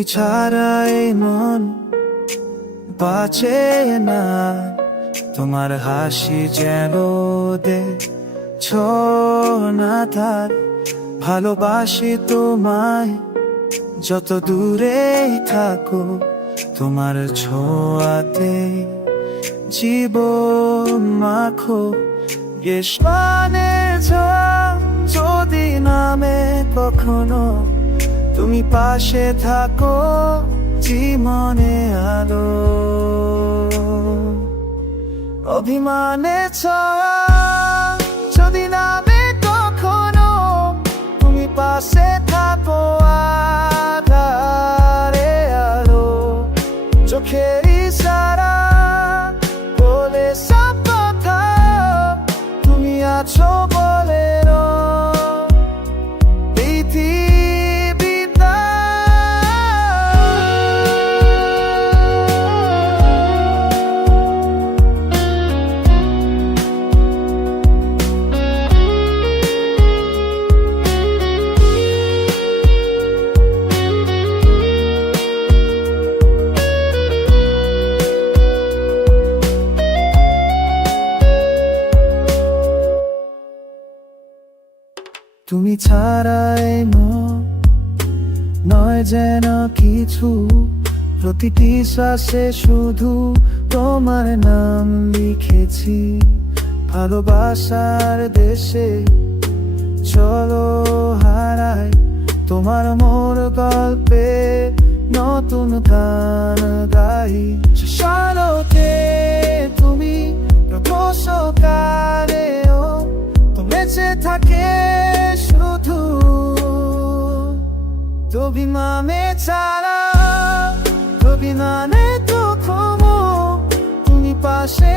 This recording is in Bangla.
তুমি ছাড়া এই মন বাঁচে না, তোমার হাসি যেন দে ছোনা তার। ভালোবাসি তোমায় যত দূরে থাকো, তোমার ছোঁয়াতে জীবন মাখো। গ্রীষ্মের ঝড় যদি নামে কখনো, তুমি পাশে থাকো জীবনে আলো। অভিমানে ছোঁয়া যদি নামে কখনো, তুমি পাশে থাকো আধারে আলো। চোখের ইশারা বলে সব কথা, তুমি আছো বলে তুমি ছাড়াই নয় যেন কিছু, প্রতিটি শ্বাসে শুধু তোমার নাম লিখেছি। ভালোবাসার দেশে চলো হারাই তোমার মোর গল্পে নতুন গান গাই। শালোতে তুমি রোষকারেও তো বেঁচে থাকে শুধু অভিমানে ছাড়া। অভিমানে তো তুমি পাশে